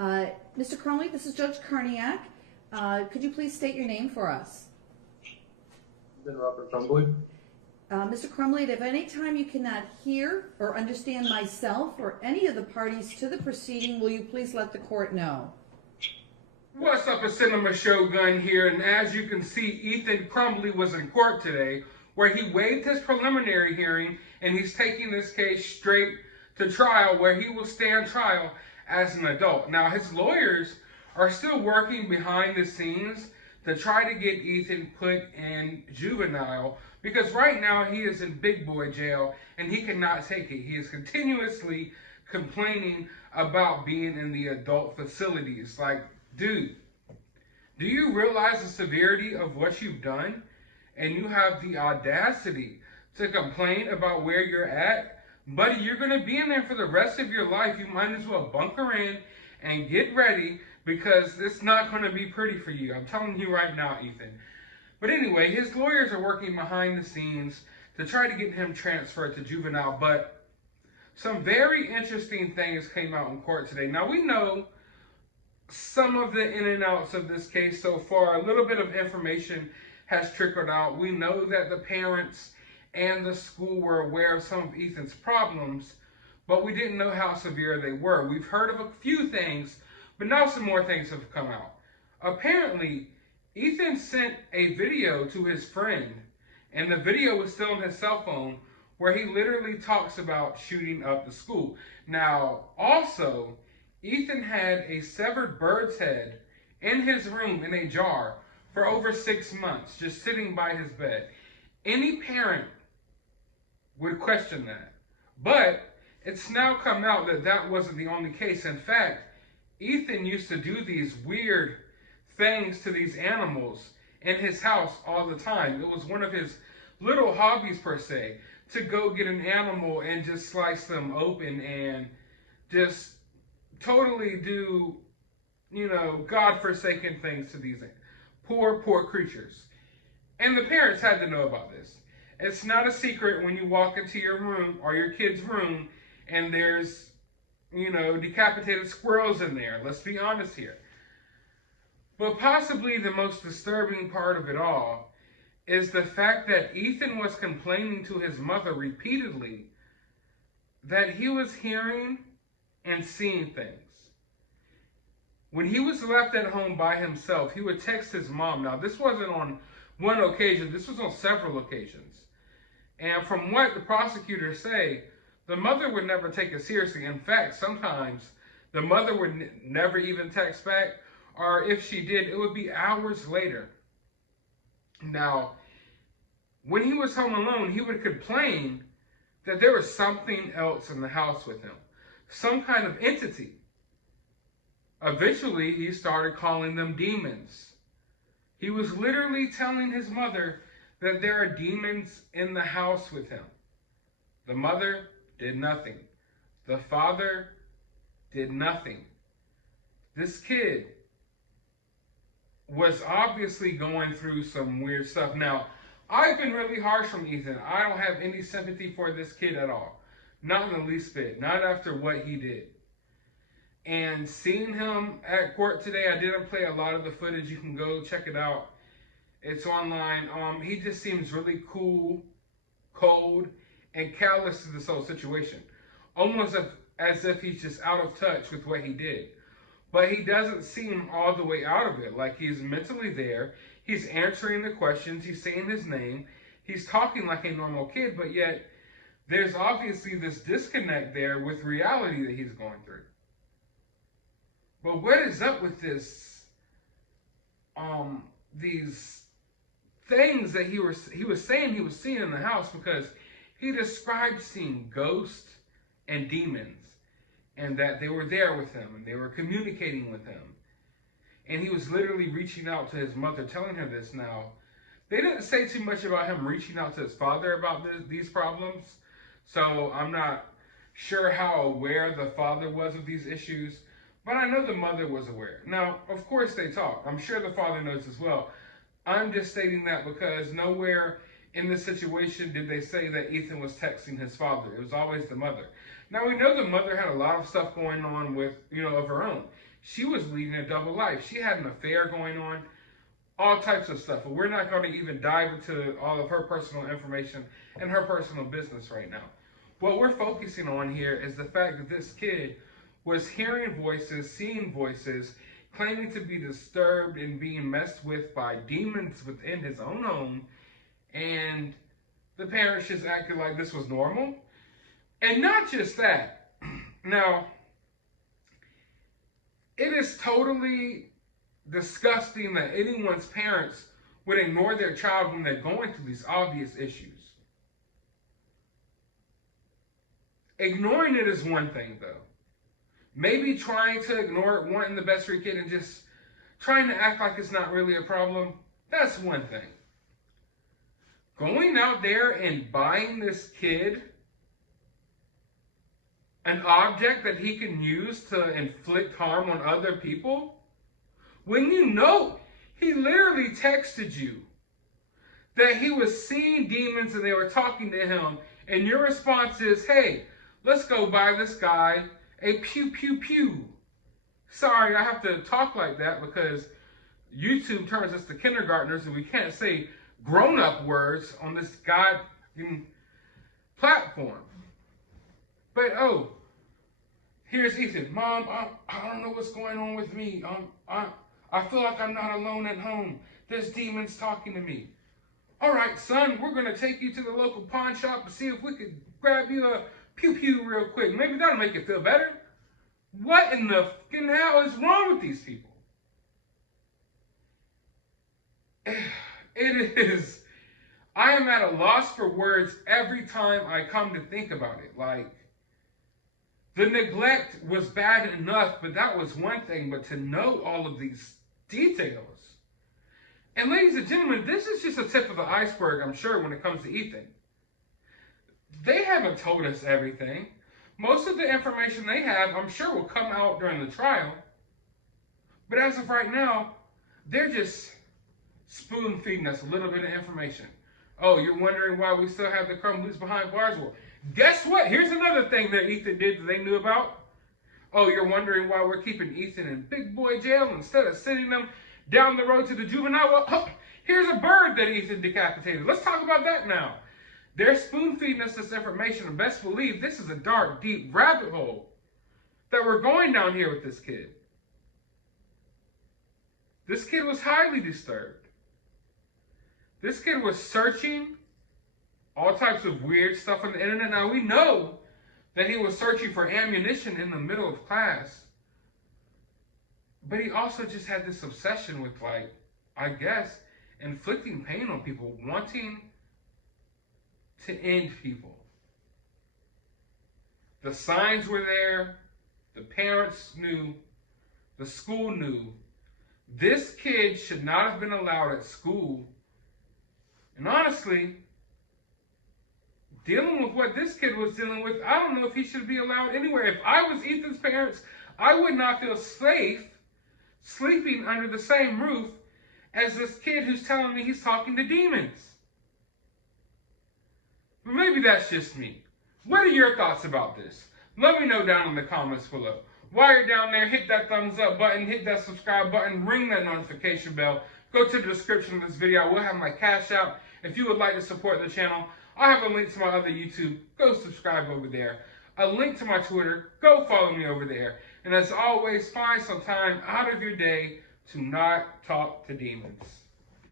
Mr. Crumbley, this is Judge Carniak. Could you please state your name for us? Then Robert Crumbley. Mr. Crumbley, if at any time you cannot hear or understand myself or any of the parties to the proceeding, will you please let the court know? What's up, a Cinema Shogun here, and as you can see, Ethan Crumbley was in court today where he waived his preliminary hearing and he's taking this case straight to trial where he will stand trial as an adult. Now, his lawyers are still working behind the scenes to try to get Ethan put in juvenile because right now he is in big boy jail and he cannot take it. He is continuously complaining about being in the adult facilities. Like, dude, do you realize the severity of what you've done? And you have the audacity to complain about where you're at? Buddy, you're going to be in there for the rest of your life. You might as well bunker in and get ready because it's not going to be pretty for you. I'm telling you right now, Ethan. But anyway, his lawyers are working behind the scenes to try to get him transferred to juvenile. But some very interesting things came out in court today. Now, we know some of the in and outs of this case so far. A little bit of information has trickled out. We know that the parents and the school were aware of some of Ethan's problems, but we didn't know how severe they were. We've heard of a few things, but now some more things have come out. Apparently, Ethan sent a video to his friend, and the video was still on his cell phone, where he literally talks about shooting up the school. Now, also, Ethan had a severed bird's head in his room in a jar for over 6 months, just sitting by his bed. Any parent would question that. But it's now come out that that wasn't the only case. In fact, Ethan used to do these weird things to these animals in his house all the time. It was one of his little hobbies, per se, to go get an animal and just slice them open and just totally do, God-forsaken things to these poor creatures. And the parents had to know about this. It's not a secret when you walk into your room or your kid's room and there's, decapitated squirrels in there. Let's be honest here. But possibly the most disturbing part of it all is the fact that Ethan was complaining to his mother repeatedly that he was hearing and seeing things. When he was left at home by himself, he would text his mom. Now, this wasn't on one occasion. This was on several occasions. And from what the prosecutors say, the mother would never take it seriously. In fact, sometimes the mother would never even text back, or if she did, it would be hours later. Now, when he was home alone, he would complain that there was something else in the house with him, some kind of entity. Eventually, he started calling them demons. He was literally telling his mother that there are demons in the house with him. The mother did nothing. The father did nothing. This kid was obviously going through some weird stuff. Now, I've been really harsh on Ethan. I don't have any sympathy for this kid at all. Not in the least bit. Not after what he did. And seeing him at court today, I didn't play a lot of the footage. You can go check it out. It's online. He just seems really cool, cold, and callous to this whole situation. Almost as if he's just out of touch with what he did. But he doesn't seem all the way out of it. Like, he's mentally there. He's answering the questions. He's saying his name. He's talking like a normal kid, but yet there's obviously this disconnect there with reality that he's going through. But what is up with this, these things that he was saying he was seeing in the house? Because he described seeing ghosts and demons, and that they were there with him, and they were communicating with him. And he was literally reaching out to his mother, telling her this. Now, they didn't say too much about him reaching out to his father about these problems, so I'm not sure how aware the father was of these issues. But I know the mother was aware. Now, of course they talk. I'm sure the father knows as well. I'm just stating that because nowhere in this situation did they say that Ethan was texting his father. It was always the mother. Now, we know the mother had a lot of stuff going on with, of her own. she was leading a double life. She had an affair going on, all types of stuff. But we're not going to even dive into all of her personal information and her personal business right now. What we're focusing on here is the fact that this kid was hearing voices, seeing voices, claiming to be disturbed and being messed with by demons within his own home, and the parents just acted like this was normal. And not just that. Now, it is totally disgusting that anyone's parents would ignore their child when they're going through these obvious issues. Ignoring it is one thing, though. Maybe trying to ignore it, wanting the best for your kid, and just trying to act like it's not really a problem, that's one thing. Going out there and buying this kid an object that he can use to inflict harm on other people, when you know he literally texted you that he was seeing demons and they were talking to him, and your response is, hey, let's go buy this guy a pew pew pew. Sorry, I have to talk like that because YouTube turns us to kindergartners and we can't say grown-up words on this goddamn platform. But here's Ethan. Mom, I don't know what's going on with me. I feel like I'm not alone at home. There's demons talking to me. All right, son, we're going to take you to the local pawn shop and see if we could grab you a pew-pew real quick. Maybe that'll make you feel better. What in the fucking hell is wrong with these people? It is... I am at a loss for words every time I come to think about it. Like, the neglect was bad enough, but that was one thing. But to know all of these details. And ladies and gentlemen, this is just a tip of the iceberg, I'm sure, when it comes to Ethan. They haven't told us everything. Most of the information they have, I'm sure, will come out during the trial. But as of right now, they're just spoon feeding us a little bit of information. Oh, you're wondering why we still have the Crumbleys behind bars? Well, guess what? Here's another thing that Ethan did that they knew about. Oh, you're wondering why we're keeping Ethan in big boy jail instead of sending them down the road to the juvenile? Well, here's a bird that Ethan decapitated. Let's talk about that now. They're spoon feeding us this information, and best believe this is a dark, deep rabbit hole that we're going down here with this kid. This kid was highly disturbed. This kid was searching all types of weird stuff on the internet. Now, we know that he was searching for ammunition in the middle of class. But he also just had this obsession with, like, I guess, inflicting pain on people, wanting to end people. The signs were there. The parents knew. The school knew. This kid should not have been allowed at school. And honestly, dealing with what this kid was dealing with, I don't know if he should be allowed anywhere. If I was Ethan's parents, I would not feel safe sleeping under the same roof as this kid who's telling me he's talking to demons. But maybe that's just me. What are your thoughts about this? Let me know down in the comments below. While you're down there, hit that thumbs up button, hit that subscribe button, ring that notification bell. Go to the description of this video. I will have my cash out. If you would like to support the channel, I have a link to my other YouTube. Go subscribe over there. A link to my Twitter. Go follow me over there. And as always, find some time out of your day to not talk to demons.